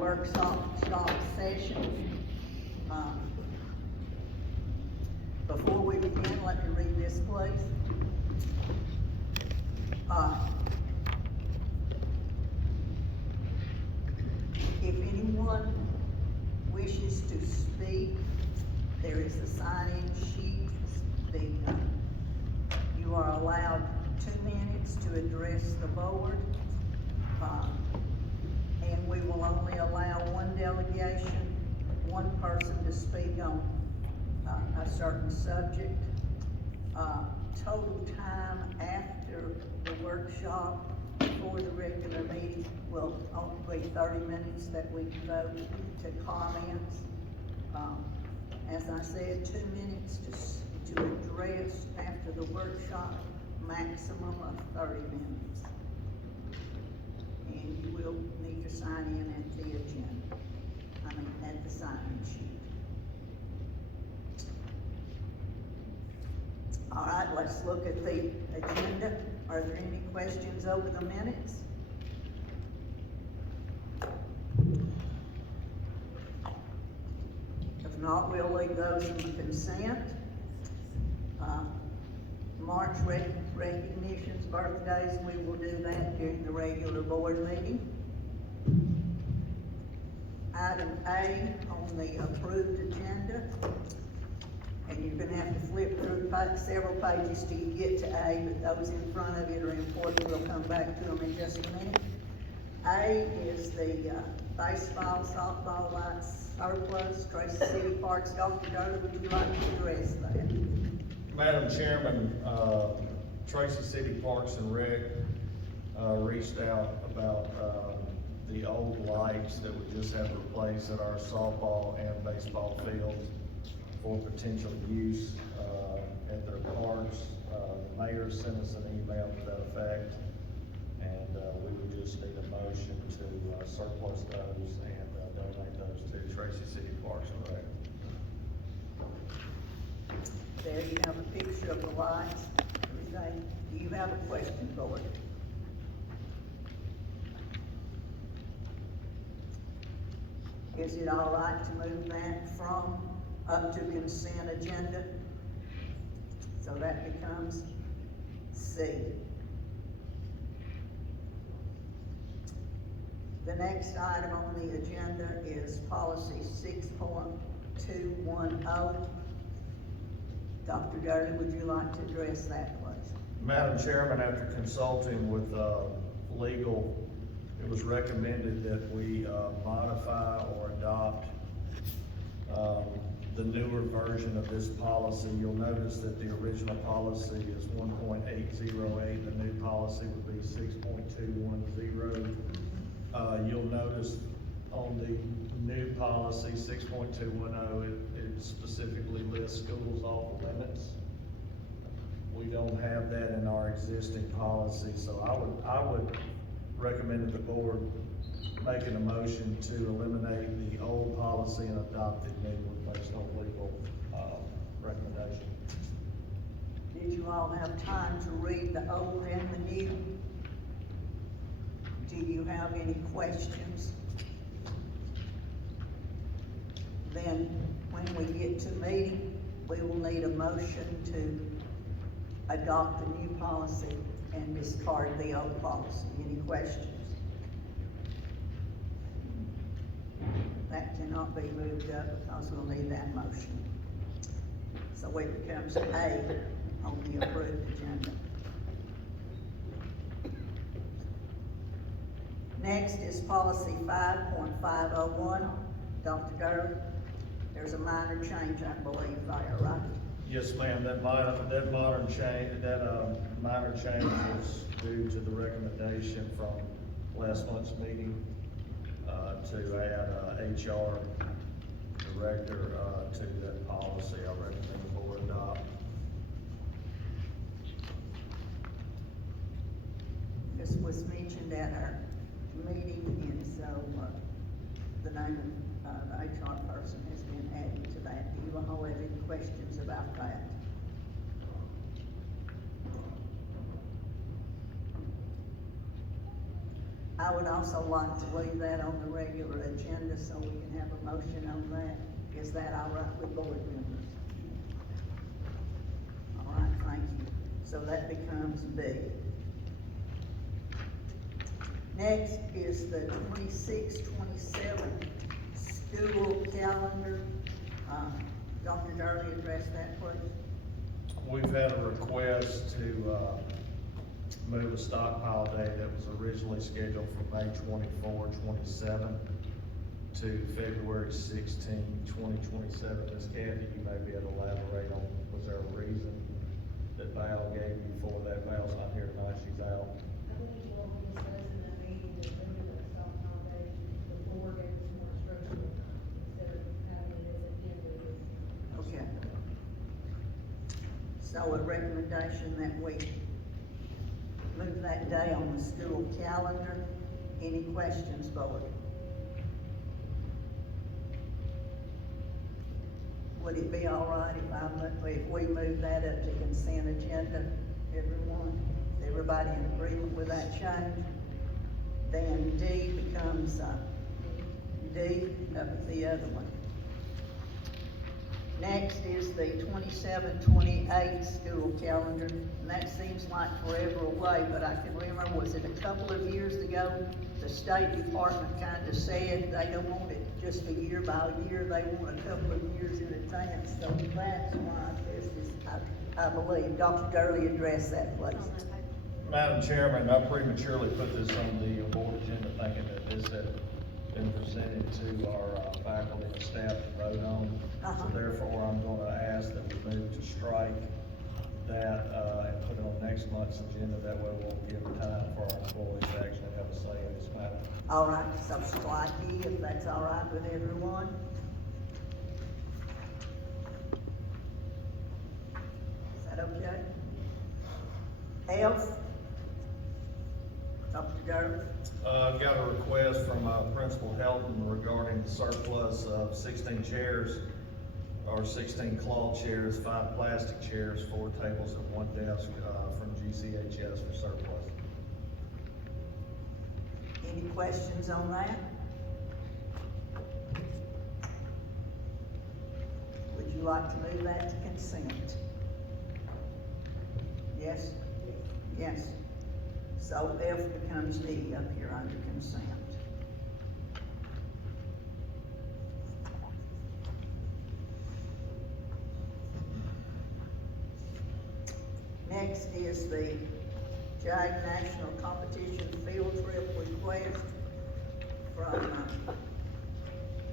workshop session. Before we begin, let me read this, please. If anyone wishes to speak, there is a sign-in sheet. You are allowed 2 minutes to address the board. And we will only allow one delegation, one person to speak on a certain subject. Total time after the workshop for the regular meeting will only be 30 minutes that we devote to comments. As I said, 2 minutes to address after the workshop, maximum of 30 minutes. And you will need to sign in at the agenda, at the sign-in sheet. All right, let's look at the agenda. Are there any questions over the minutes? If not, we'll leave those in consent. March recognitions, birthdays, we will do that during the regular board meeting. Item A on the approved agenda, and you're gonna have to flip through several pages till you get to A, but those in front of you are important. We'll come back to them in just a minute. A is the baseball, softball lights surplus, Tracy City Parks. Dr. Doty, would you like to address that? Madam Chairman, Tracy City Parks and Rec reached out about the old lights that we just have replaced at our softball and baseball fields for potential use at their parks. The mayor sent us an email to that effect, and we would just need a motion to surplus those and donate those to Tracy City Parks and Rec. There you have a picture of the lights, everything. Do you have a question for it? Is it all right to move that from up to consent agenda? So that becomes C. The next item on the agenda is policy 6.210. Dr. Doty, would you like to address that, please? Madam Chairman, after consulting with legal, it was recommended that we modify or adopt the newer version of this policy. You'll notice that the original policy is 1.808, the new policy would be 6.210. You'll notice on the new policy, 6.210, it specifically lists schools off limits. We don't have that in our existing policy, so I would recommend that the board making a motion to eliminate the old policy and adopt the new one based on legal recommendation. Did you all have time to read the old and the new? Do you have any questions? Then when we get to meeting, we will need a motion to adopt the new policy and discard the old policy. Any questions? That cannot be moved up because we'll need that motion. So it becomes A on the approved agenda. Next is policy 5.501. Dr. Doty, there's a minor change, I believe, there, right? Yes, ma'am. That minor change was due to the recommendation from last month's meeting to add HR director to that policy. I recommend the board adopt. This was mentioned at our meeting, and so the name of the HR person has been added to that. Do you all have any questions about that? I would also like to leave that on the regular agenda so we can have a motion on that. Is that all right with board members? All right, thank you. So that becomes B. Next is the 26-27 school calendar. Dr. Durley, address that, please. We've had a request to, move a stockpile day that was originally scheduled for May 24, 27 to February 16, 2027. Ms. Kathy, you may be able to elaborate on, was there a reason that Val gave you for that? Val's not here tonight, she's out. I believe what we discussed in that meeting, that maybe the stock foundation, the board gave us more instructional time instead of having it as a given. Okay. So a recommendation that we move that day on the school calendar. Any questions, board? Would it be all right if we move that up to consent agenda, everyone? Is everybody in agreement with that change? Then D becomes, D up at the other one. Next is the 27-28 school calendar, and that seems like forever away, but I can remember, was it a couple of years ago, the State Department kinda said they don't want it just a year by year, they want a couple of years in advance, so that's why this is, I believe, Dr. Durley addressed that, please. Madam Chairman, I prematurely put this on the board agenda thinking that this had been presented to our faculty and staff to vote on. So therefore, I'm gonna ask that we move to strike that, and put it on next month's agenda. That way we'll give time for our employees to actually have a say in this matter. All right, so strike E, if that's all right with everyone. Is that okay? F, Dr. Durley. I've got a request from Principal Helton regarding the surplus of 16 chairs, or 16 cloth chairs, 5 plastic chairs, 4 tables, and 1 desk from GCHS for surplus. Any questions on that? Would you like to move that to consent? Yes? Yes. So F becomes D up here under consent. Next is the JAG National Competition Field Trip request from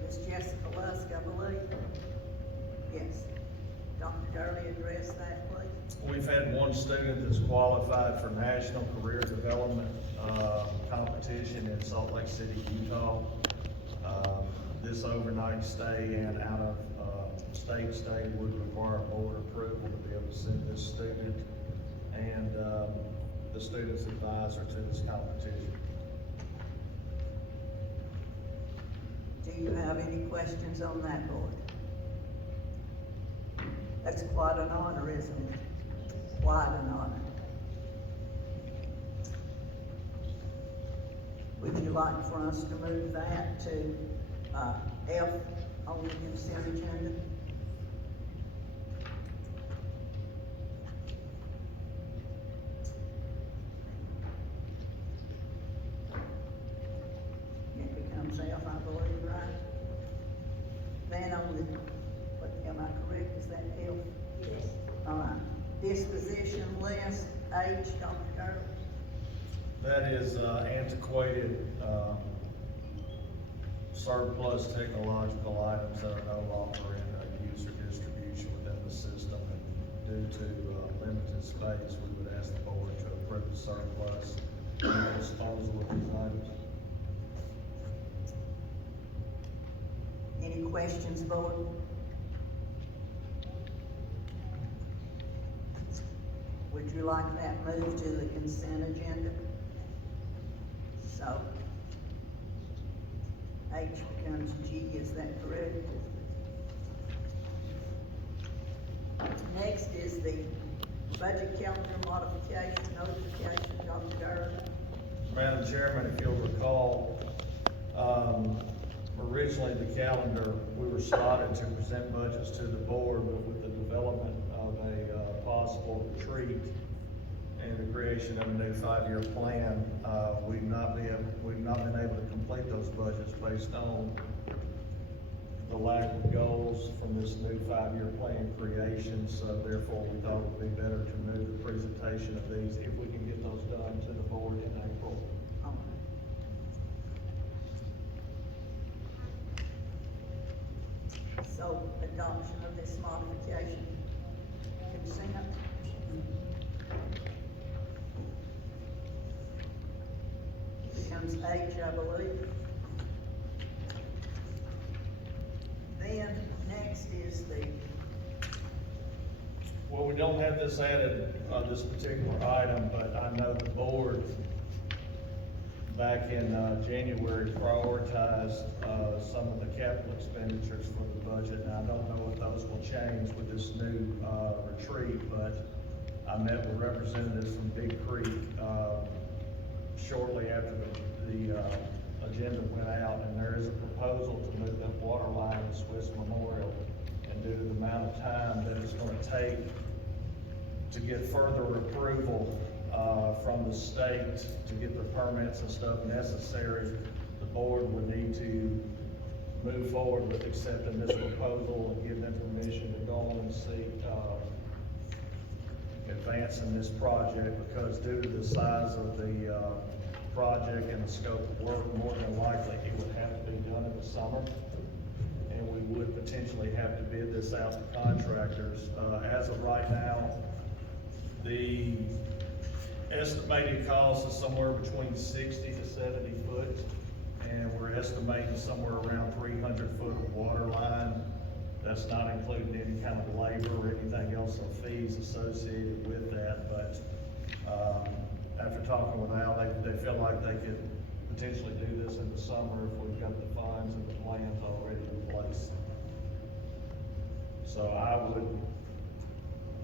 Miss Jessica Lusk, I believe. Yes. Dr. Durley, address that, please. We've had one student that's qualified for National Career Development competition in Salt Lake City, Utah. This overnight stay and out of state stay would require board approval to be able to send this student and the student's advisor to this competition. Do you have any questions on that, board? That's quite an honor, isn't it? Quite an honor. Would you like for us to move that to F on the consent agenda? It becomes F, I believe, right? Then on the, what, am I correct, is that F? Yes. All right, disposition list, H, Dr. Durley. That is antiquated, surplus technological items that are no longer in use or distribution within the system. And due to limited space, we would ask the board to approve the surplus and disposal of these items. Any questions, board? Would you like that moved to the consent agenda? So, H becomes G, is that correct? Next is the budget calendar modification notification, Dr. Durley. Madam Chairman, if you'll recall, originally the calendar, we were slotted to present budgets to the board, but with the development of a possible retreat and the creation of a new 5-year plan, we've not been able to complete those budgets based on the lack of goals from this new 5-year plan creation. So therefore, we thought it would be better to move the presentation of these, if we can get those done, to the board in April. So adoption of this modification, consent. Becomes H, I believe. Then, next is the, Well, we don't have this added on this particular item, but I know the board back in January prioritized some of the capital expenditures for the budget. And I don't know if those will change with this new retreat, but I met with representatives from Big Creek shortly after the agenda went out, and there is a proposal to move that water line to Swiss Memorial. And due to the amount of time that it's gonna take to get further approval from the state to get the permits and stuff necessary, the board would need to move forward with accepting this proposal and give them permission to go on and seek advancing this project, because due to the size of the project and the scope of work, more than likely it would have to be done in the summer, and we would potentially have to bid this out to contractors. As of right now, the estimated cost is somewhere between 60 to 70 foot, and we're estimating somewhere around 300 foot of water line. That's not including any kind of labor or anything else of fees associated with that, but after talking with Al, they feel like they could potentially do this in the summer if we've got the funds and the plans already in place. So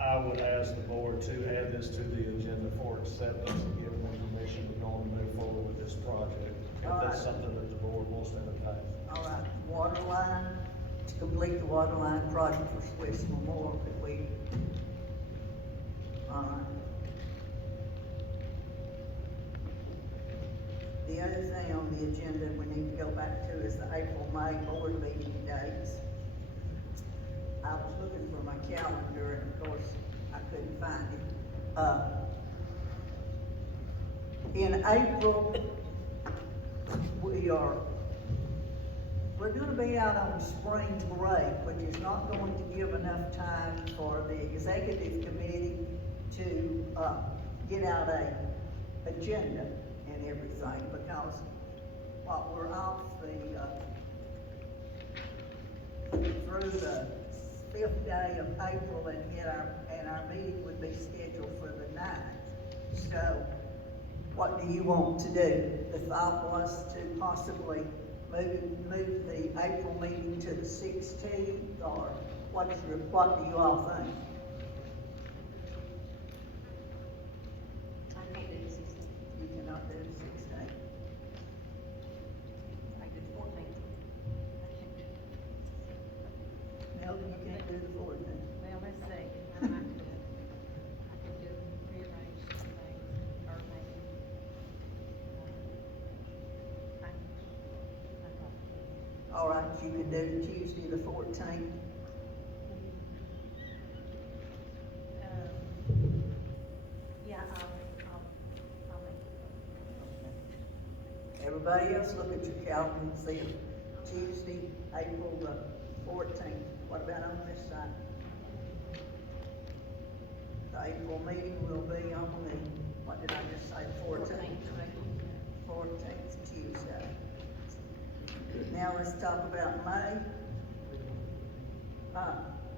I would ask the board to add this to the agenda for acceptance and give them permission to go and move forward with this project, if that's something that the board wants to entertain. all right, water line, to complete the water line project for Swiss Memorial, could we? All right. The other thing on the agenda we need to go back to is the April-May board meeting dates. I was looking for my calendar, and of course, I couldn't find it. In April, we're gonna be out on spring break, which is not going to give enough time for the executive committee to, get out a agenda and everything, because while we're off through the 5th day of April, and our meeting would be scheduled for the 9th. So, what do you want to do? The thought was to possibly move the April meeting to the 16th, or what do you all think? I can't do the 16th. You cannot do the 16th. I can do the 14th. Melvin, you can't do the 14th. Well, let's see, I could do, rearrange some things, or maybe, All right, you could do Tuesday the 14th. yeah, I'll make Everybody else, look at your calendar and see if Tuesday, April the 14th. What about on this side? The April meeting will be on the, what did I just say, 14th? 14th, Tuesday. Now let's talk about May.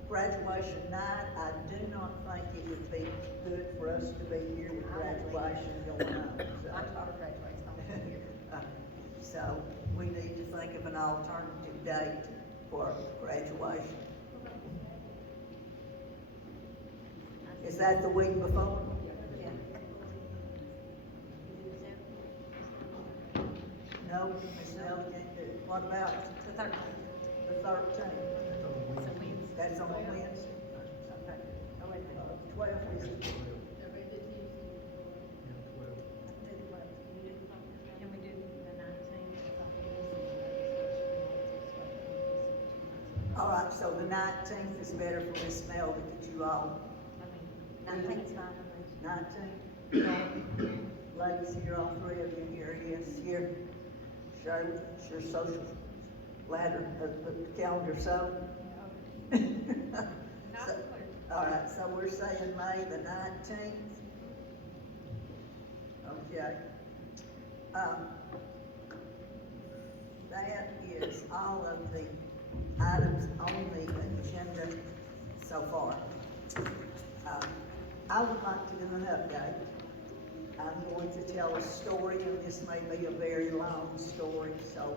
Graduation night, I do not think it would be good for us to be here with graduation going on. So- My daughter graduates on here. So we need to think of an alternative date for graduation. Is that the week before? Yeah. No, Ms. Nell can't do it. What about The 13th. the 13th? It's a Wednesday. That's on a Wednesday? Okay. Oh, wait a minute. 12 is, Everybody did Tuesday. Can we do the 19th? all right, so the 19th is better for Ms. Nell to get you all. 19th is fine. 19th. Ladies here, all three of you here, yes, here. Shirley, it's your social ladder, the calendar, so. Not So- clear. All right, so we're saying May the 19th. Okay. That is all of the items on the agenda so far. I would like to do an update. I'm going to tell a story, and this may be a very long story, so,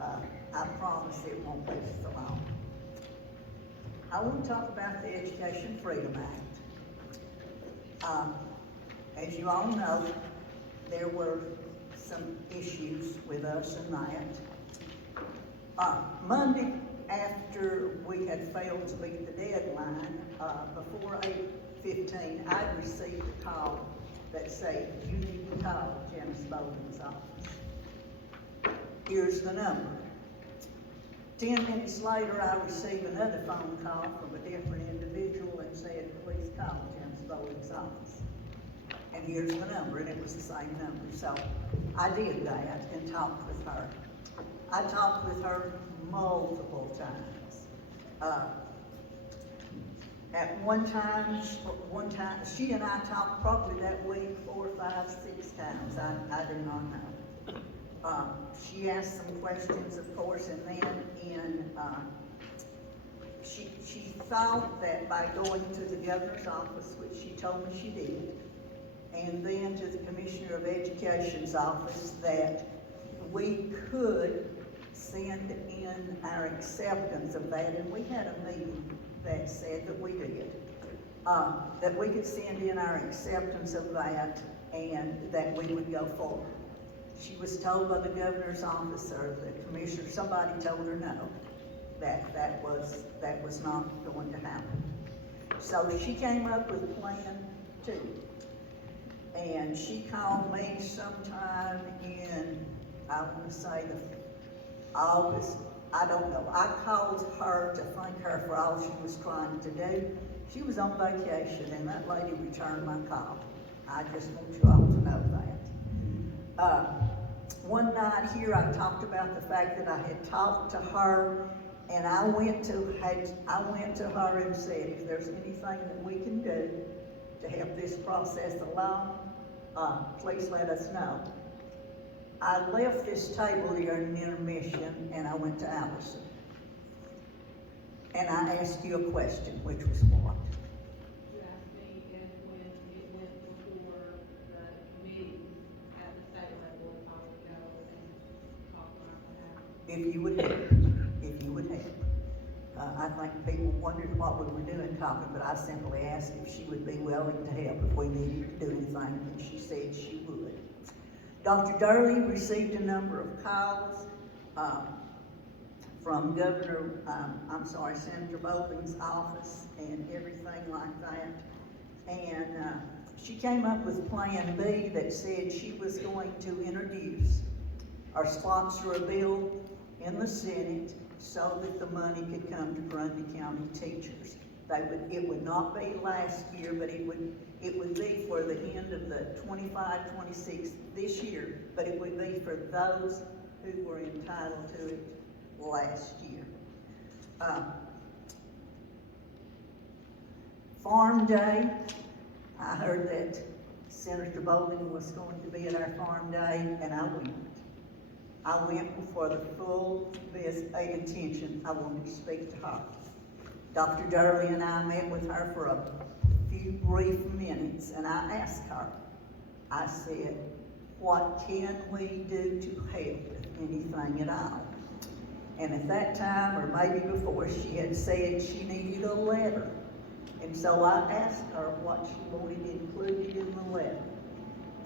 I promise it won't be so long. I want to talk about the Education Freedom Act. As you all know, there were some issues with us in that. Monday, after we had failed to meet the deadline, before 8:15, I received a call that said, you need to call Janice Bowden's office. Here's the number. 10 minutes later, I received another phone call from a different individual and said, please call Janice Bowden's office. And here's the number, and it was the same number. So I did that and talked with her. I talked with her multiple times. At one time, she and I talked probably that week 4, 5, 6 times. I do not know. She asked some questions, of course, and then she thought that by going to the governor's office, which she told me she did, and then to the Commissioner of Education's office, that we could send in our acceptance of that, and we had a meeting that said that we did, that we could send in our acceptance of that and that we would go forward. She was told by the governor's office or the commissioner, somebody told her no, that was not going to happen. So she came up with Plan 2. And she called me sometime in, I want to say the August, I don't know. I called her to thank her for all she was trying to do. She was on vacation and that lady returned my call. I just want you all to know that. One night here I talked about the fact that I had talked to her, and I went to her and said, if there's anything that we can do to help this process along, please let us know. I left this table during intermission and I went to Allison. And I asked you a question, which was what? You asked me if when it went before the committee at the state level, if I would go and talk on our behalf. If you would help, if you would help. I think people wondered what we were doing talking, but I simply asked if she would be willing to help if we needed to do anything, and she said she would. Dr. Durley received a number of calls from Senator Bowden's office and everything like that. And she came up with Plan B that said she was going to introduce or sponsor a bill in the Senate so that the money could come to Grundy County teachers. It would not be last year, but it would be for the end of the 25, 26 this year, but it would be for those who were entitled to it last year. Farm Day, I heard that Senator Bowden was going to be at our Farm Day, and I went. I went for the full intention. I wanted to speak to her. Dr. Durley and I met with her for a few brief minutes, and I asked her, I said, what can we do to help, if anything at all? And at that time, or maybe before, she had said she needed a letter. And so I asked her what she wanted included in the letter.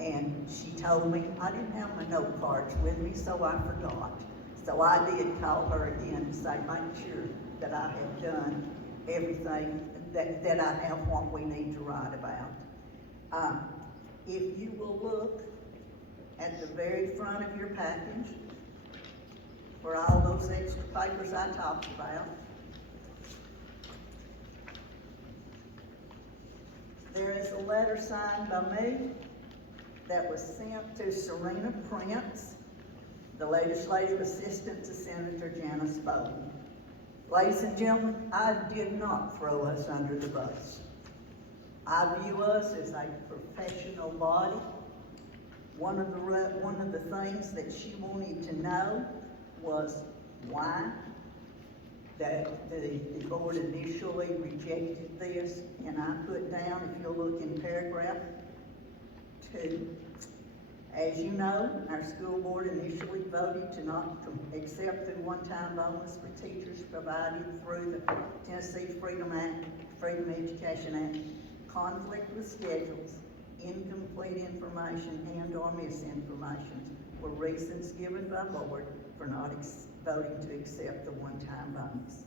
And she told me, I didn't have my note cards with me, so I forgot. So I did call her again to say, make sure that I have done everything, that I have what we need to write about. If you will look at the very front of your package, for all those extra papers I talked about, there is a letter signed by me that was sent to Serena Prince, the legislative assistant to Senator Janice Bowden. Ladies and gentlemen, I did not throw us under the bus. I view us as a professional body. One of the things that she wanted to know was why that the board initially rejected this, and I put down, if you'll look in paragraph 2, as you know, our school board initially voted to not accept the one-time bonus for teachers provided through the Tennessee Freedom Education Act. Conflict with schedules, incomplete information, and/or misinformation were reasons given by board for not voting to accept the one-time bonus.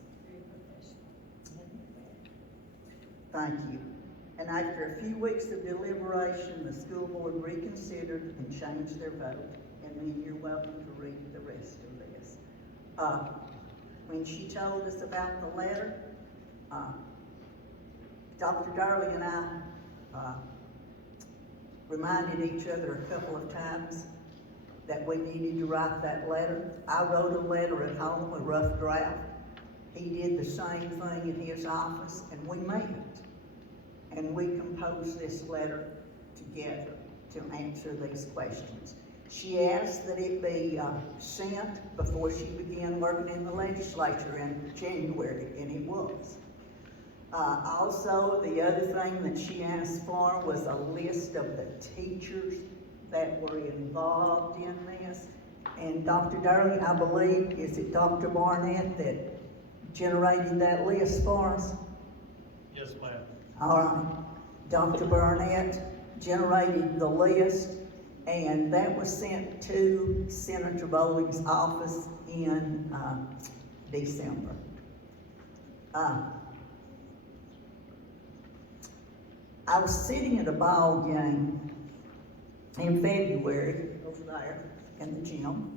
Thank you. And after a few weeks of deliberation, the school board reconsidered and changed their vote. And then you're welcome to read the rest of this. When she told us about the letter, Dr. Darley and I reminded each other a couple of times that we needed to write that letter. I wrote a letter at home, a rough draft. He did the same thing in his office, and we met. And we composed this letter together to answer these questions. She asked that it be sent before she began working in the legislature in January, and it was. Also, the other thing that she asked for was a list of the teachers that were involved in this. And Dr. Darley, I believe, is it Dr. Barnett that generated that list for us? Yes, ma'am. All right. Dr. Barnett generated the list, and that was sent to Senator Bowling's office in December. I was sitting at a ball game in February over there in the gym,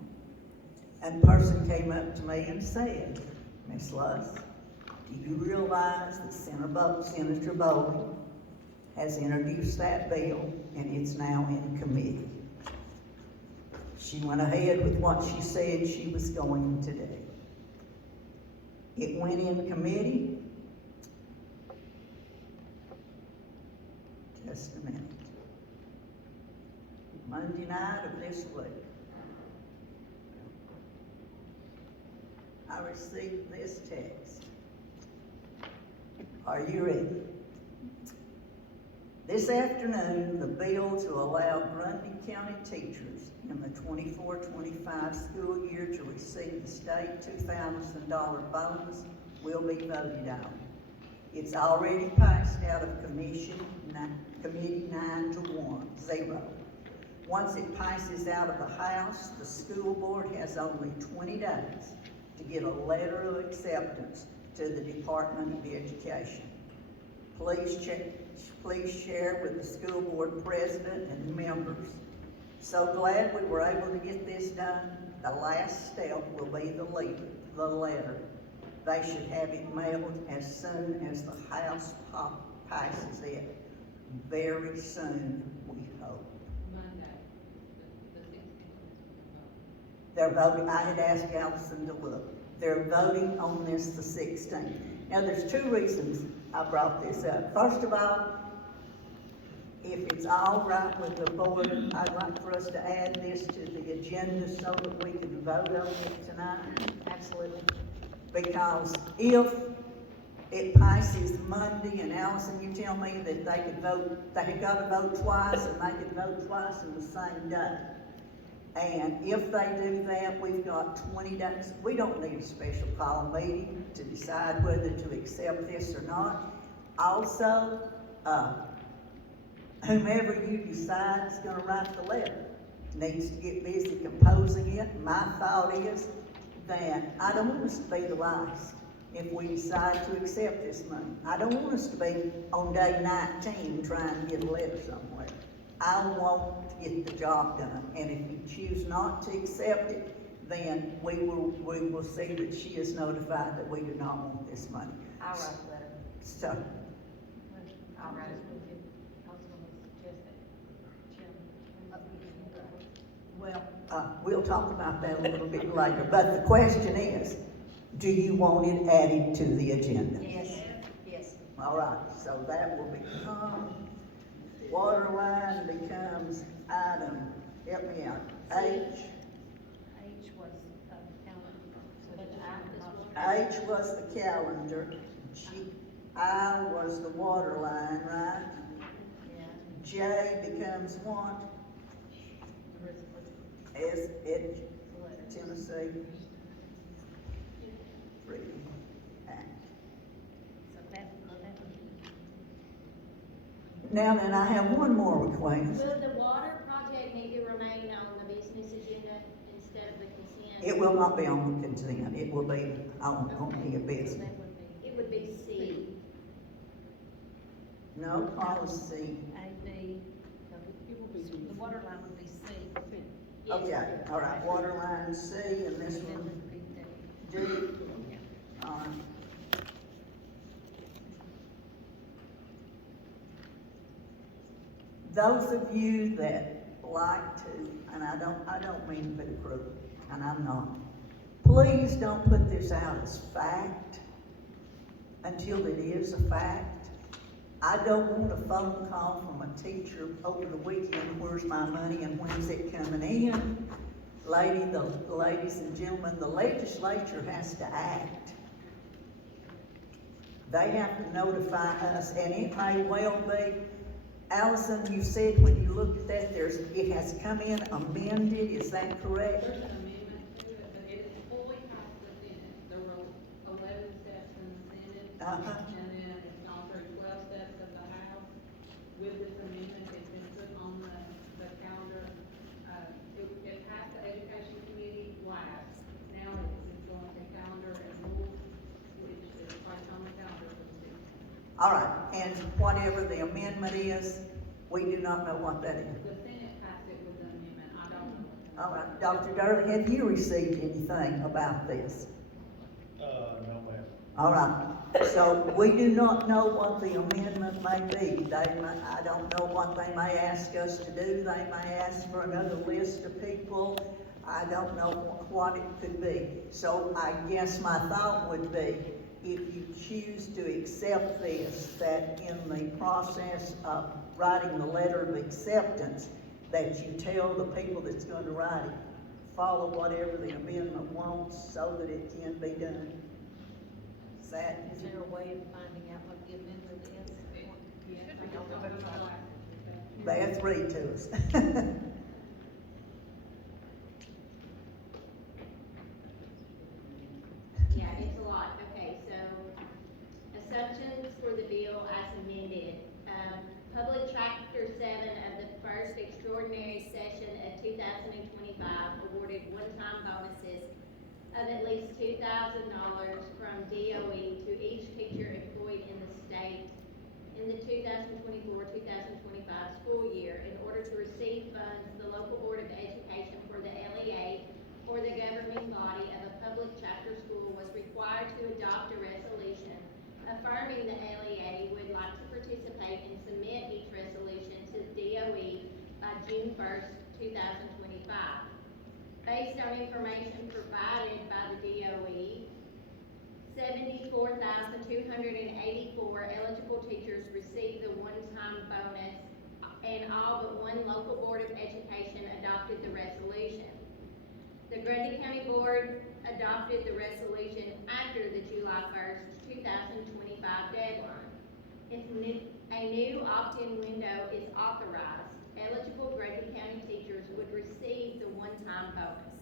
and a person came up to me and said, Miss Luss, do you realize that Senator Bowling has introduced that bill and it's now in committee? She went ahead with what she said she was going to do. It went in committee. Just a minute. Monday night of this week, I received this text. Are you ready? This afternoon, the bill to allow Grundy County teachers in the 24-25 school year to receive the state $2,000 bonus will be voted on. It's already passed out of committee 9-0. Once it passes out of the House, the school board has only 20 days to get a letter of acceptance to the Department of Education. Please share with the school board president and the members. So glad we were able to get this done. The last step will be the letter. They should have it mailed as soon as the House passes it. Very soon, we hope. Monday, the 16th. They're voting, I had asked Allison to look. They're voting on this the 16th. Now, there's 2 reasons I brought this up. First of all, if it's all right with the board, I'd like for us to add this to the agenda so that we can vote on it tonight. Absolutely. Because if it passes Monday, and Allison, you tell me that they could vote, they had got to vote twice, and they could vote twice in the same day. And if they do that, we've got 20 days. We don't need a special call meeting to decide whether to accept this or not. Also, whomever you decide is gonna write the letter needs to get busy composing it. My thought is that I don't want us to be the last if we decide to accept this money. I don't want us to be on day 19 trying to get a letter somewhere. I want to get the job done, and if you choose not to accept it, then we will see that she is notified that we do not want this money. I'll write the letter. So, I'll write it with you. I was gonna suggest that, Chairman. well, we'll talk about that a little bit later, but the question is, do you want it added to the agenda? Yes, yes. All right, so that will become, water line becomes item, help me out, H. H was, calendar. H was the calendar, G, I was the water line, right? Yeah. J becomes what? The resolution. Is it The letter. Tennessee Free Act? So that would Now then, I have one more request. Will the water project need to remain on the business agenda instead of the consent? It will not be on the consent, it will be on the business. It would be C. No policy, A, B, the water line would be C. Yes. okay, all right, water line C and this And then one would be D. D. Yeah. All right. Those of you that like to, and I don't mean to be cruel, and I'm not, please don't put this out as fact until it is a fact. I don't want a phone call from a teacher over the weekend, where's my money and when's it coming in? Ladies and gentlemen, the legislature has to act. They have to notify us, and it may well be, Allison, you said when you looked at that, it has come in amended, is that correct? There's an amendment to it, but it is fully passed the Senate. There were 11 steps in the Senate. Uh-huh. And then it's gone through 12 steps of the House. With this amendment, it's been put on the calendar. It passed the Education Committee last. Now it's going to calendar and rules, which is placed on the calendar for the city. All right, and whatever the amendment is, we do not know what that is. The Senate passed it with the amendment. I don't know. All right, Dr. Durley, have you received anything about this? No, ma'am. All right, so we do not know what the amendment may be. I don't know what they may ask us to do. They may ask for another list of people. I don't know what it could be. So I guess my thought would be, if you choose to accept this, that in the process of writing the letter of acceptance, that you tell the people that's going to write it, follow whatever the amendment wants so that it can be done. Is that? Is there a way of finding out what the amendment is? Yes, Should I be on don't the know website. what Beth, read to us. Yeah, it's a lot. Okay, so assumptions for the bill as amended. Public Chapter 7 of the first extraordinary session of 2025 awarded one-time bonuses of at least $2,000 from DOE to each teacher employed in the state in the 2024-2025 school year. In order to receive funds, the local Board of Education for the LEA or the governing body of a public chapter school was required to adopt a resolution affirming the LEA would like to participate and submit each resolution to DOE by June 1st, 2025. Based on information provided by the DOE, 74,284 eligible teachers received the one-time bonus, and all but one local Board of Education adopted the resolution. The Grundy County Board adopted the resolution after the July 1st, 2025 deadline. If a new opt-in window is authorized, eligible Grundy County teachers would receive the one-time bonus.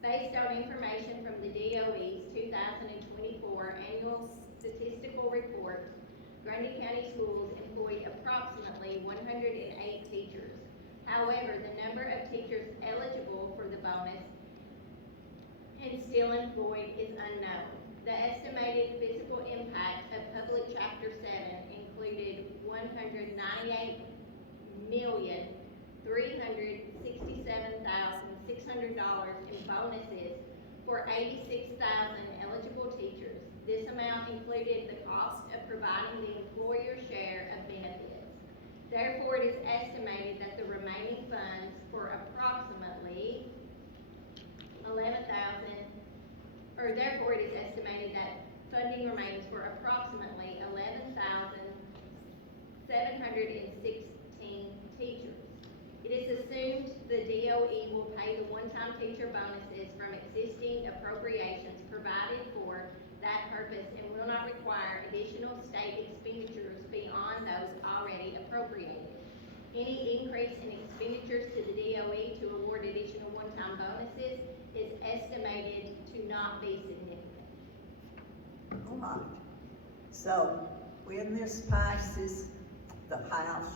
Based on information from the DOE's 2024 annual statistical report, Grundy County Schools employed approximately 108 teachers. However, the number of teachers eligible for the bonus and still employed is unknown. The estimated physical impact of Public Chapter 7 included $198,367,600 in bonuses for 86,000 eligible teachers. This amount included the cost of providing the employer's share of benefits. Therefore, it is estimated that the remaining funds for approximately therefore it is estimated that funding remains for approximately 11,716 teachers. It is assumed the DOE will pay the one-time teacher bonuses from existing appropriations provided for that purpose and will not require additional state expenditures beyond those already appropriated. Any increase in expenditures to the DOE to award additional one-time bonuses is estimated to not be significant. All right. So when this passes the House,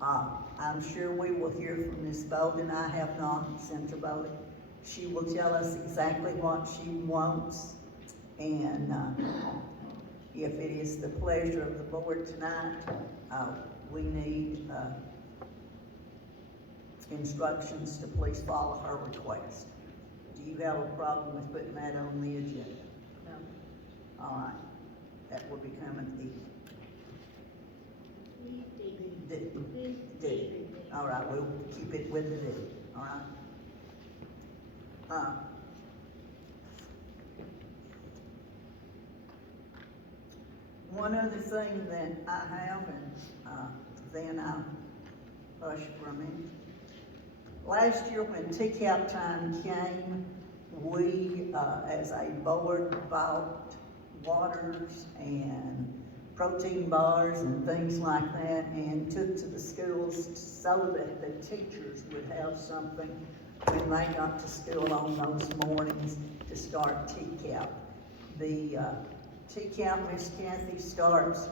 I'm sure we will hear from Ms. Bolden. I have not, Senator Bolden. She will tell us exactly what she wants. And if it is the pleasure of the board tonight, we need instructions to please follow her request. Do you have a problem with putting that on the agenda? No. All right, that will become an E. D. All right, we'll keep it with the D, all right? One other thing that I have, and then I'll hush for a minute. Last year when TCAP time came, we, as a board, bought waters and protein bars and things like that and took to the schools so that the teachers would have something when they got to school on those mornings to start TCAP. The TCAP, Miss Kathy, starts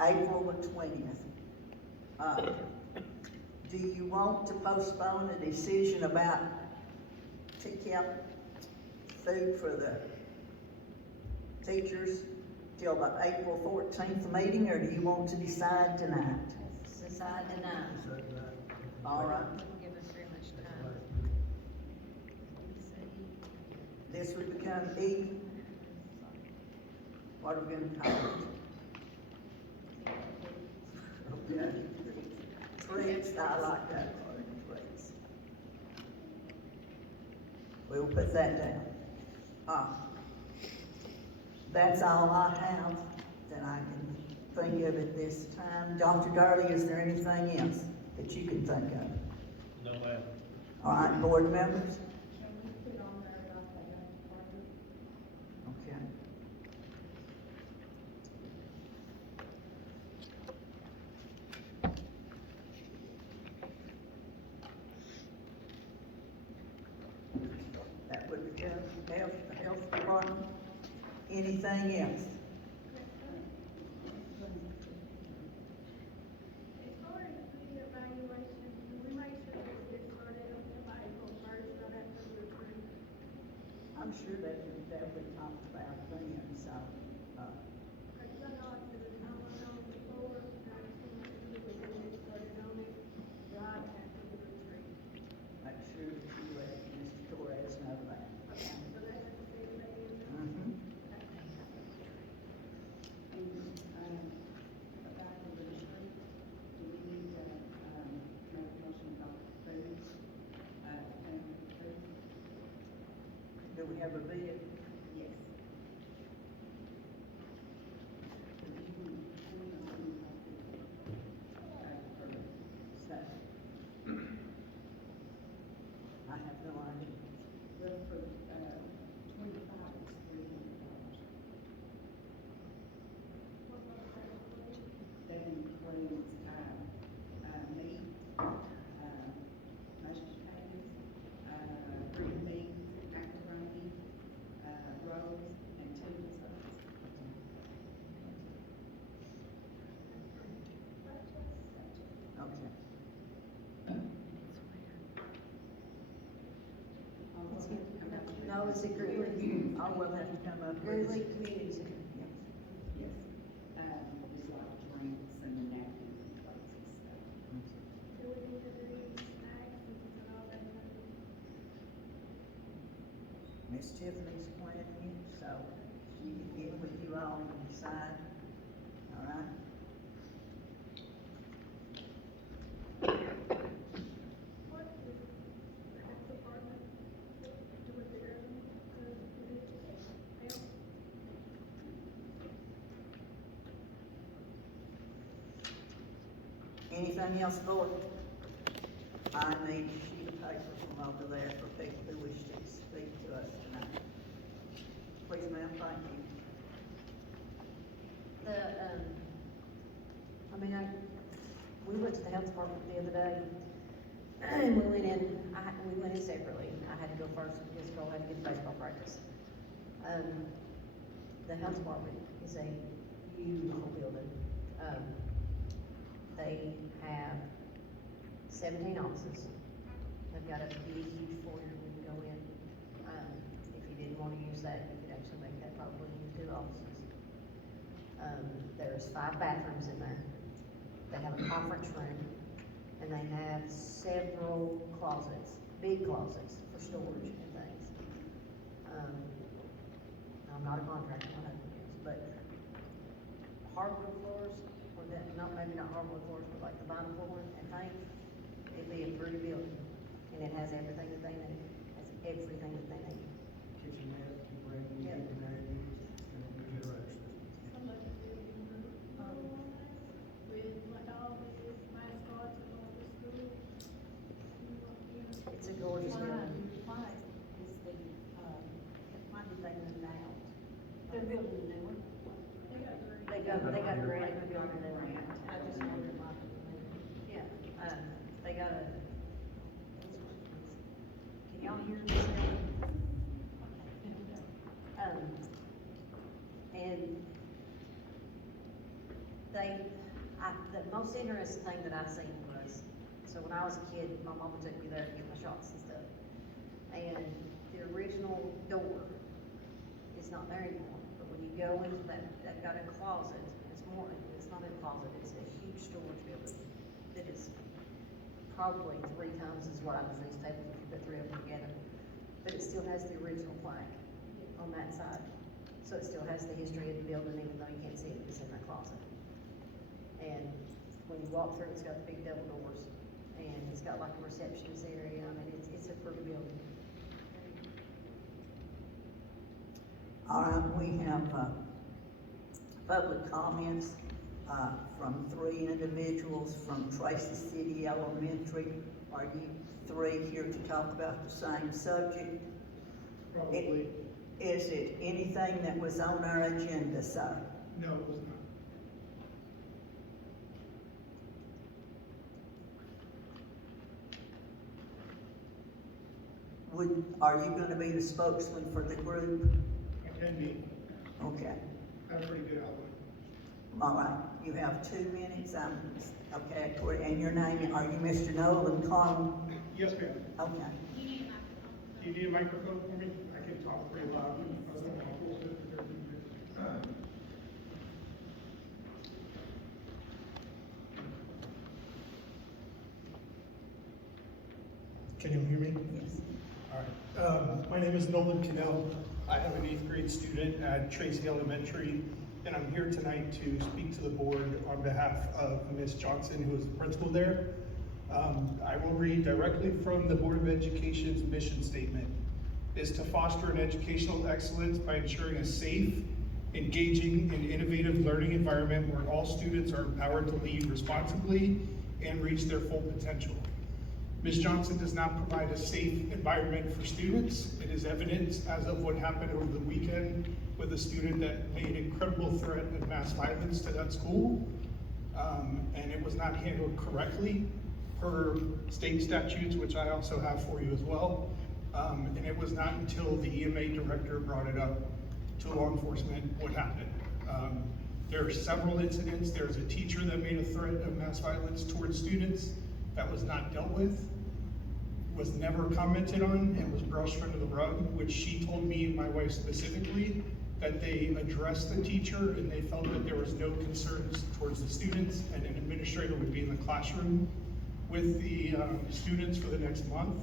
April the 20th. Do you want to postpone a decision about TCAP food for the teachers till the April 14th meeting, or do you want to decide tonight? Decide tonight. All right, Doesn't give us very much time. this would become E. What are we gonna call it? Okay. Treats, I like that word, treats. We'll put that down. That's all I have that I can think of at this time. Dr. Darley, is there anything else that you can think of? No, ma'am. All right, board members? Okay. That would become the health department. Anything else? As far as the evaluation, we make sure that it gets started until April 1st, not after the retreat. I'm sure that we talked about then, so, Because I know I said it on before, and I just want to see if we can get started on it right after the retreat. make sure that you let Mr. Torres know that. So that's what we said, Mm-hmm. About the retreat, do we need to, make a motion about food, family food? Do we have a bid? Yes. So, I have no idea. Well, for, 25, it's $300. That includes, meat, mashed potatoes, green beans, macaroni, roast, what's it, Great League? I will have to come up with. Great League Community Center. Yes, there's like drinks and napkins and plates and stuff. Do we need to bring snacks and all that? Miss Tiffany's planning it, so she can get with you all and decide, all right? What is the health department doing there? Help? Anything else, Lord? I need a sheet of paper from over there for people who wish to speak to us tonight. Please, ma'am, thank you. We went to the health department the other day, and we went in separately. I had to go first because Cole had to get to baseball practice. The health department is a beautiful building. They have 17 offices. They've got a big, huge foyer when you go in. If you didn't wanna use that, you could actually make that probably into 2 offices. There's 5 bathrooms in there. They have a conference room, and they have several closets, big closets for storage and things. I'm not a contractor, my husband is, but hardwood floors, or that, maybe not hardwood floors, but like the vinyl flooring and paint, it'd be a pretty building, and it has everything that they need, has everything that they need. Kitchenette, brand new, Yeah. interaction. Somebody did in the, with like all these mascots and all the school. It's a gorgeous building. Why is the, why did they move out? They're building a new one. They got They got a grant They for building got a that. grant. I just wondered why. Yeah, they got a. Can y'all hear this now? And the most interesting thing that I seen was, so when I was a kid, my mama took me there to get my shots and stuff. And the original door is not there anymore, but when you go into that, they've got a closet, it's not a closet, it's a huge storage building that is probably 3 times as wide as these tables if you put 3 of them together. But it still has the original plaque on that side. So it still has the history of the building, even though you can't see it, it's in that closet. And when you walk through, it's got the big double doors, and it's got like a receptionist area, I mean, it's a pretty building. All right, we have, public comments, from 3 individuals from Tracy City Elementary. Are you 3 here to talk about the same subject? Probably. Is it anything that was on our agenda, sir? No, it was not. Are you gonna be the spokesman for the group? I can be, Okay, I have a pretty good outline. all right, you have 2 minutes, okay, and your name, are you Mr. Nolan Connell? Yes, ma'am. Okay. Do you need a microphone for me? I can talk pretty loud. I was gonna talk a little bit. Can you hear me? Yes. All right. My name is Nolan Cannell. I am an 8th grade student at Tracy Elementary, and I'm here tonight to speak to the board on behalf of Ms. Johnson, who is the principal there. I will read directly from the Board of Education's mission statement. Is to foster an educational excellence by ensuring a safe, engaging, and innovative learning environment where all students are empowered to lead responsibly and reach their full potential. Ms. Johnson does not provide a safe environment for students. It is evident as of what happened over the weekend with a student that made incredible threat of mass violence to that school. And it was not handled correctly per state statutes, which I also have for you as well. And it was not until the EMA director brought it up to law enforcement what happened. There are several incidents. There's a teacher that made a threat of mass violence towards students that was not dealt with. was never commented on and was brushed under the rug, which she told me and my wife specifically that they addressed the teacher and they felt that there was no concerns towards the students, and an administrator would be in the classroom with the students for the next month.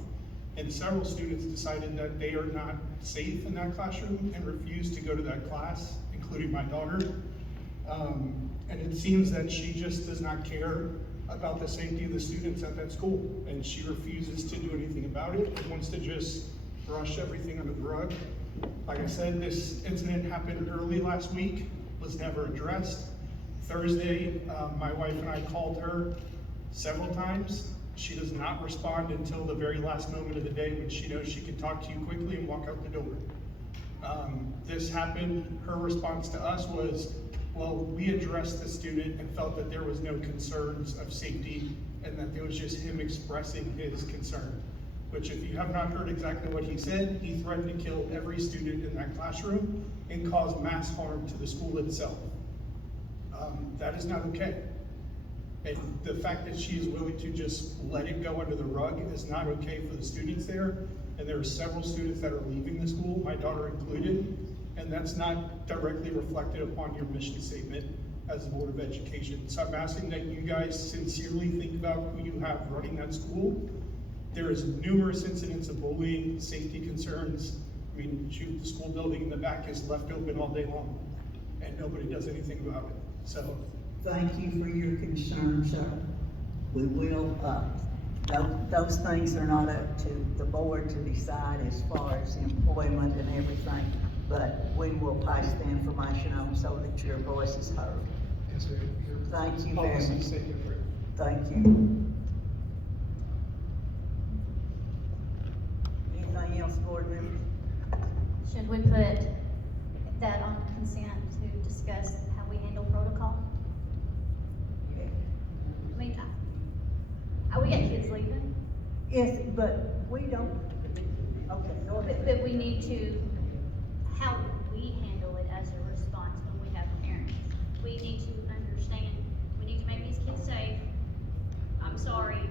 And several students decided that they are not safe in that classroom and refused to go to that class, including my daughter. And it seems that she just does not care about the safety of the students at that school, and she refuses to do anything about it and wants to just brush everything under the rug. Like I said, this incident happened early last week, was never addressed. Thursday, my wife and I called her several times. She does not respond until the very last moment of the day when she knows she can talk to you quickly and walk out the door. This happened, her response to us was, well, we addressed the student and felt that there was no concerns of safety and that it was just him expressing his concern. Which, if you have not heard exactly what he said, he threatened to kill every student in that classroom and cause mass harm to the school itself. That is not okay. And the fact that she is willing to just let it go under the rug is not okay for the students there. And there are several students that are leaving the school, my daughter included, and that's not directly reflected upon your mission statement as the Board of Education. So I'm asking that you guys sincerely think about who you have running that school. There is numerous incidents of bullying, safety concerns. I mean, shoot, the school building in the back is left open all day long, and nobody does anything about it. So, Thank you for your concern, sir. We will, those things are not up to the board to decide as far as employment and everything, but we will pass the information on so that your voice is heard. yes, sir. Your Thank you very policy much. statement for it. Thank you. Anything else, board members? Should we put that on consent to discuss how we handle protocol? Yeah. I mean, we got kids leaving, Yes, but we don't, okay, go ahead. but we need to, how we handle it as a response when we have parents. We need to understand, we need to make these kids safe. I'm sorry,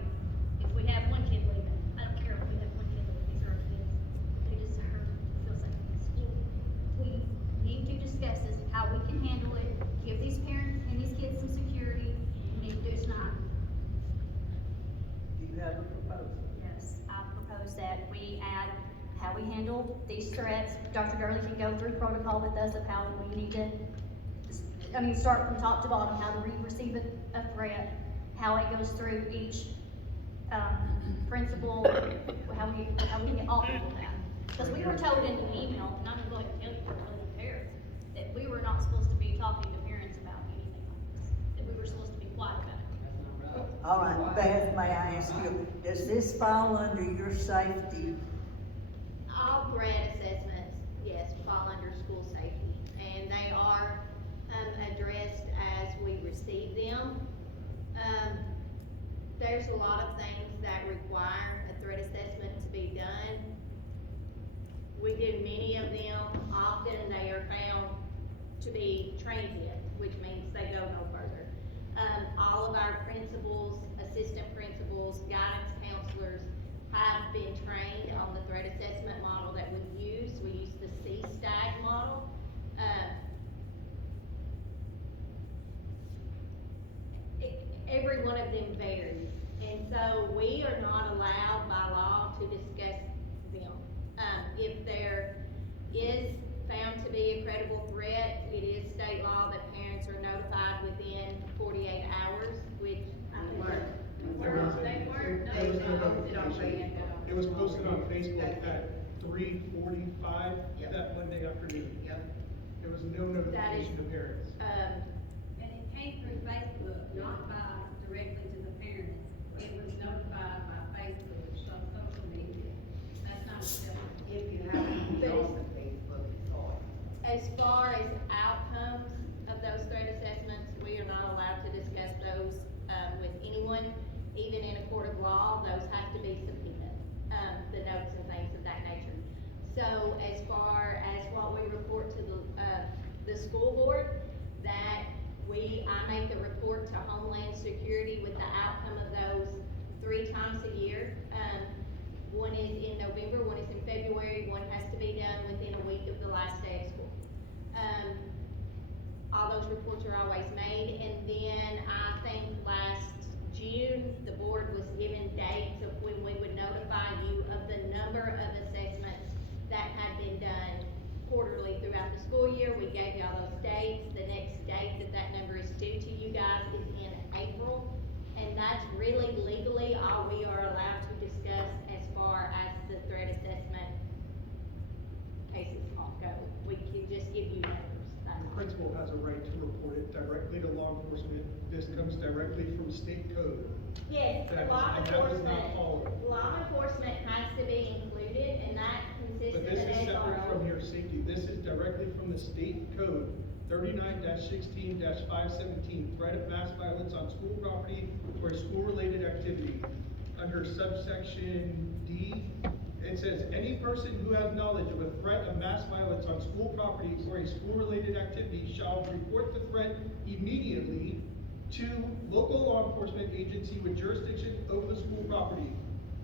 if we have one kid leaving, I don't care if we have one kid leaving, these are our kids. They deserve to feel safe in school. We need to discuss this, how we can handle it, give these parents and these kids some security. We need to do tonight. Do you have a proposal? Yes, I propose that we add how we handle these threats. Dr. Gurley can go through protocol with us of how we need to, start from top to bottom, how to receive a threat, how it goes through each, principal, how we get off of that. Because we were told in the email, and I'm gonna go ahead and tell you, we're told the parents, that we were not supposed to be talking to parents about anything like this, that we were supposed to be quiet about it. All right, Beth, may I ask you, does this fall under your safety? All grad assessments, yes, fall under school safety, and they are, addressed as we receive them. There's a lot of things that require a threat assessment to be done. We do many of them, often they are found to be transient, which means they go no further. All of our principals, assistant principals, guidance counselors have been trained on the threat assessment model that we use. We use the C-STAG model. Every one of them varies, and so we are not allowed by law to discuss them. If there is found to be a credible threat, it is state law that parents are notified within 48 hours, which They weren't, no, There was no posted on notification. Facebook. It was posted on Facebook at 3:45 Yep. that Monday afternoon. Yep. There was no notification to parents. And it came through Facebook, not directly to the parents. It was notified by Facebook, so social media. That's not acceptable. If you have to be on the Facebook, it's all. as far as outcomes of those threat assessments, we are not allowed to discuss those, with anyone, even in a court of law. Those have to be subpoenaed, the notes and things of that nature. So as far as what we report to the school board, that I make the report to Homeland Security with the outcome of those 3 times a year. One is in November, one is in February, one has to be done within a week of the last day of school. All those reports are always made, and then I think last June, the board was given dates of when we would notify you of the number of assessments that had been done quarterly throughout the school year. We gave y'all those dates. The next date that number is due to you guys is in April. And that's really legally all we are allowed to discuss as far as the threat assessment cases go. We can just give you numbers. The principal has a right to report it directly to law enforcement. This comes directly from state code. Yes, That was- law and that was not enforcement, followed. law enforcement has to be included, and that consists But of this an is separate from SRO. your safety. This is directly from the state code, 39-16-517, threat of mass violence on school property or a school-related activity. Under subsection D, it says, any person who has knowledge of a threat of mass violence on school property or a school-related activity shall report the threat immediately to local law enforcement agency with jurisdiction over the school property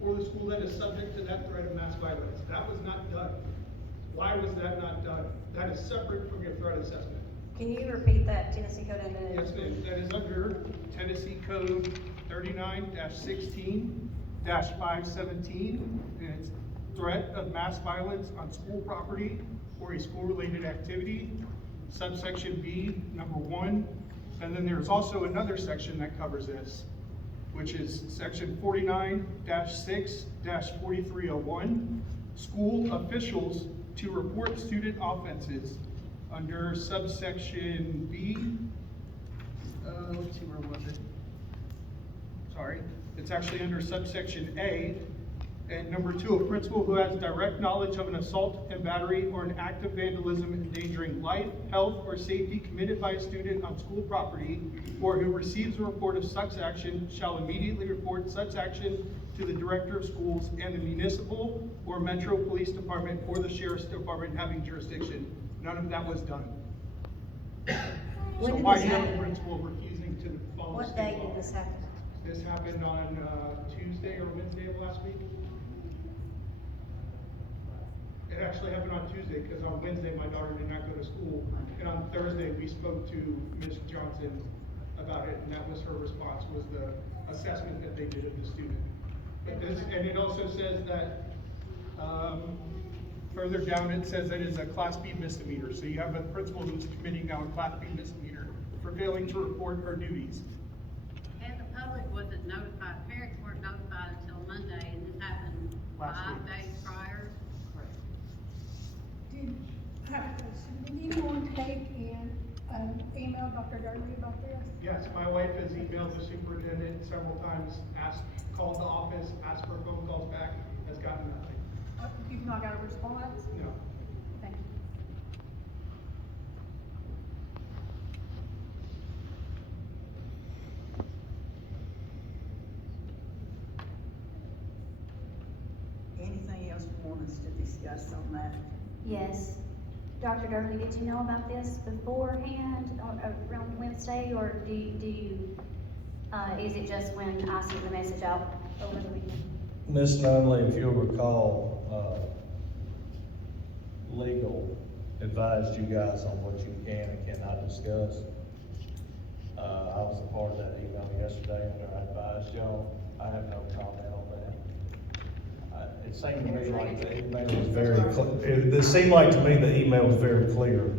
or the school that is subject to that threat of mass violence. That was not done. Why was that not done? That is separate from your threat assessment. Can you repeat that Tennessee code and then? Yes, ma'am, that is under Tennessee Code 39-16-517, and it's threat of mass violence on school property or a school-related activity, subsection B, number 1. And then there's also another section that covers this, which is section 49-6-4301, school officials to report student offenses. Under subsection B, let's see, where was it? Sorry, it's actually under subsection A. And number 2, a principal who has direct knowledge of an assault and battery or an act of vandalism endangering life, health, or safety committed by a student on school property, or who receives a report of such action shall immediately report such action to the director of schools and the municipal or metro police department or the sheriff's department having jurisdiction. None of that was done. When So did why this do you have a happen? principal refusing to follow What state day law? did this happen? This happened on Tuesday or Wednesday of last week. It actually happened on Tuesday, because on Wednesday, my daughter did not go to school. And on Thursday, we spoke to Ms. Johnson about it, and that was her response, was the assessment that they did of the student. But this, and it also says that, further down, it says that it's a Class B misdemeanor. So you have a principal who's committing now a Class B misdemeanor for failing to report her duties. And the public wasn't notified, parents weren't notified until Monday, and this happened Last 5 week. days prior. Did anyone take in, email Dr. Darby about this? Yes, my wife has emailed the superintendent several times, called the office, asked for phone calls back, has gotten nothing. You've not got a response? No. Thank you. Anything else you want us to discuss on that? Yes. Dr. Durley, did you know about this beforehand, around Wednesday, or do you, is it just when I sent the message out over the weekend? Ms. Nunley, if you'll recall, legal advised you guys on what you can and cannot discuss. I was a part of that email yesterday, and I advised y'all. I have no comment on that. It seemed to me like the email was very it seemed like to me the email was very clear.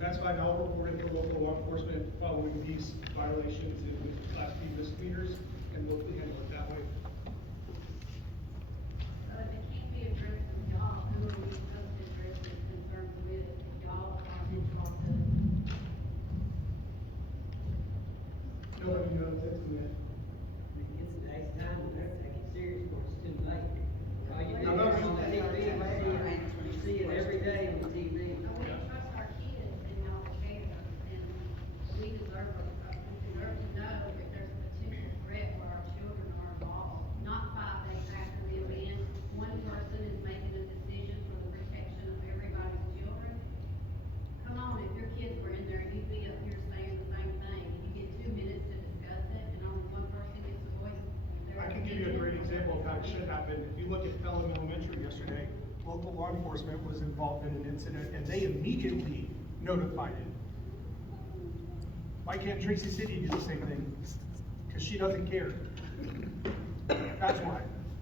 That's fine, I'll report it to local law enforcement following these violations and Class B misdemeanors, and locally handle it that way. So if it can't be addressed with y'all, who are we supposed to address these concerns with, if y'all are responsible? Nobody knows it's in it. It's a day's time, we better take it serious, or it's too late. All you do I'm not is on the TV, you see it every day on TV. We trust our kids and y'all care, and we deserve to know if there's a potential threat where our children are involved. Not 5 days after the event, one person is making a decision for the local law enforcement was involved in an incident and they immediately notified it. Why can't Tracy City do the same thing? Because she doesn't care. That's why.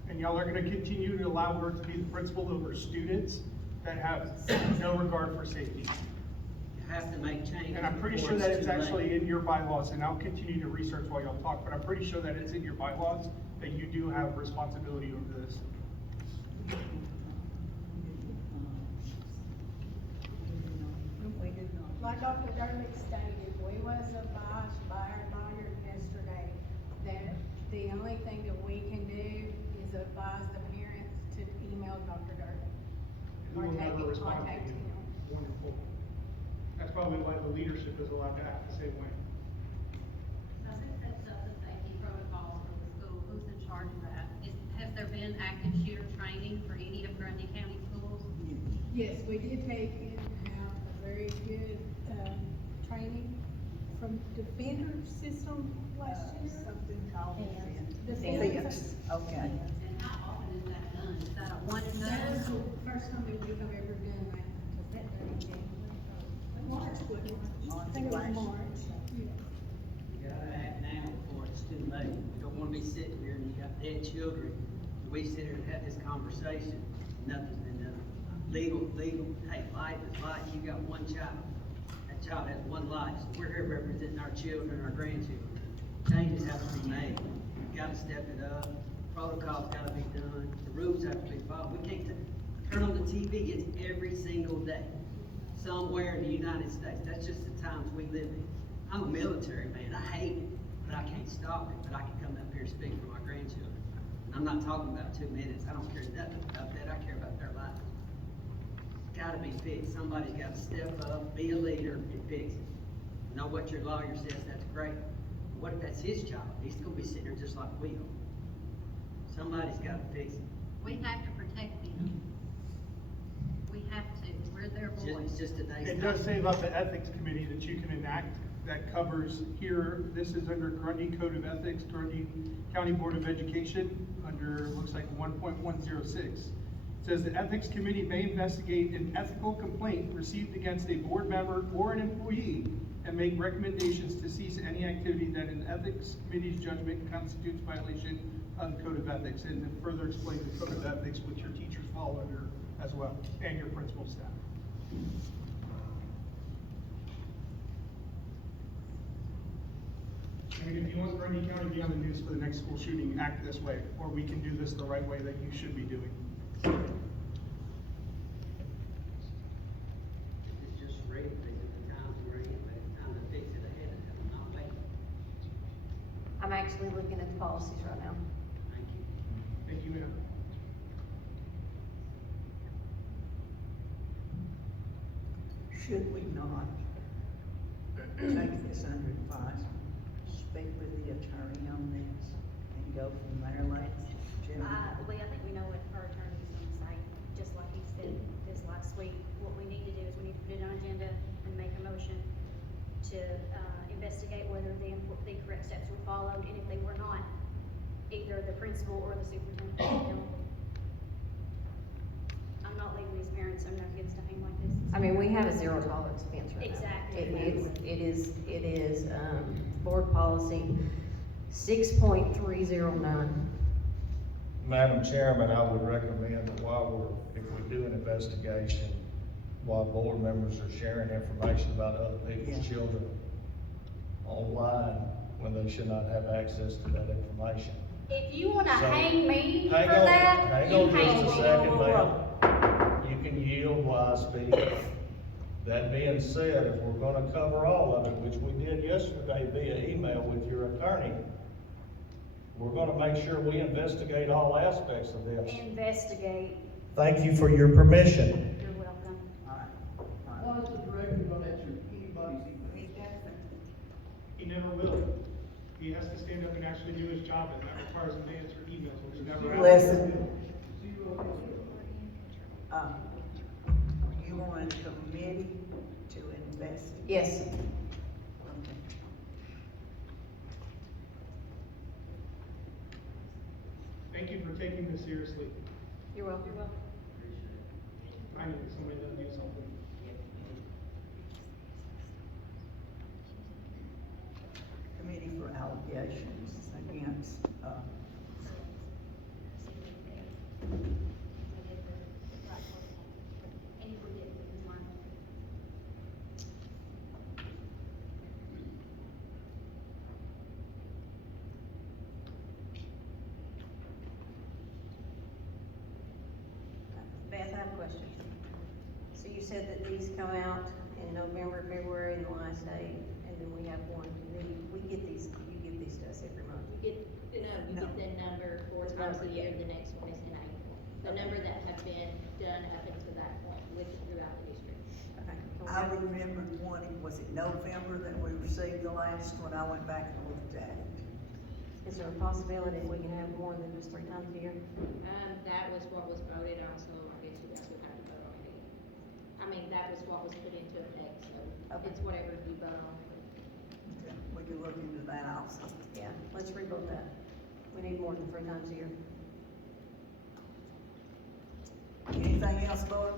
And y'all are gonna continue to allow her to be the principal over students that have no regard for safety. You have to make changes. And I'm pretty sure that it's actually in your bylaws, and I'll continue to research while y'all talk, but I'm pretty sure that it's in your bylaws that you do have responsibility over this. We did not. Like Dr. Dermott stated, we was advised by our lawyer yesterday that the only thing that we can do is advise the parents to email Dr. Dermott. Who will never respond to Contact you. him. Wonderful. That's probably why the leadership is allowed to act the same way. So who sets up the safety protocols for the school? Who's in charge of that? Has there been active shooter training for any of Grundy County schools? Yes, we did take and have a very good, training from Defender System last year. Something called Defense. Defense, okay. And how often is that done? Is that a one and That was done? the first time that we have ever done that, because that done in March, wasn't it? I think it was March, yeah. You gotta act now before it's too late. You don't wanna be sitting here and you got dead children. We sit here and have this conversation, nothing's been done. Legal, hey, life is life. You got one child. That child has one life. So we're here representing our children, our grandchildren. Changes have to be made. You gotta step it up. Protocols gotta be done. The rules have to be followed. We can't turn on the TV. It's every single day. Somewhere in the United States. That's just the times we live in. I'm a military man. I hate it, but I can't stop it. But I can come up here and speak for my grandchildren. And I'm not talking about 2 minutes. I don't care nothing about that. I care about their lives. It's gotta be fixed. Somebody's gotta step up, be a leader, and fix it. Know what your lawyer says, that's great. What if that's his child? He's gonna be sitting there just like we are. Somebody's gotta fix it. We have to protect them. We have to. We're their voice. It's just today's. It does say about the ethics committee that you can enact that covers here, this is under Grundy Code of Ethics, Grundy County Board of Education, under, looks like 1.106. It says the ethics committee may investigate an ethical complaint received against a board member or an employee and make recommendations to cease any activity that in the ethics committee's judgment constitutes violation of the Code of Ethics, and it further explains the Code of Ethics, which your teachers fall under as well, and your principal staff. And if you want Grundy County to be on the news for the next school shooting, act this way, or we can do this the right way that you should be doing. It's just ready, these are the times we're in, but it's time to fix it ahead of time, not wait. I'm actually looking at the policies right now. Thank you. Thank you, Anna. Should we not take this under advisement, speak with the attorney on this, and go from there, ladies and gentlemen? Lee, I think we know what our attorney is gonna say, just like he said this last week. What we need to do is we need to put it on agenda and make a motion to, investigate whether the correct steps were followed, and if they were not, either the principal or the superintendent will be accountable. I'm not leaving these parents and their kids to hang like this. I mean, we have a zero tolerance fence right now. Exactly. It is, board policy 6.309. Madam Chairman, I would recommend that if we do an investigation, while board members are sharing information about other people's Yeah. children online, when they should not have access to that information. If you wanna So, hang me for Hang on, that, hang you on hang just a me. second, ma'am. You can yield while I speak. That being said, if we're gonna cover all of it, which we did yesterday via email with your attorney, we're gonna make sure we investigate all aspects of this. Investigate. Thank you for your permission. You're welcome. All right, all right. Why is the director gonna answer anybody's email? He doesn't. He never will. He has to stand up and actually do his job, and that requires him to answer emails, which never happens. Listen, Zero. you want a committee to investigate? Yes. Okay. Thank you for taking this seriously. You're welcome. finding somebody that'll do something. Committee for allegations against, And if we did, we can learn. Beth, I have a question. So you said that these come out in November, February, and the last day, and then we have one, and then we get these, you give these to us every month. You get, you get the number 4 times a year, the next one is in April. The number that have been done up until that point, throughout the district. Okay. Can we I have- remember one, was it November that we received the last one? I went back and looked at it. Is there a possibility that we can have more than just 3 times a year? That was what was voted on, so I guess you guys would have to vote on it. I mean, that was what was put into effect, so Okay. it's whatever you vote on. Okay, we can look into that also. Yeah, let's revote that. We need more than 3 times a year. Anything else, Board?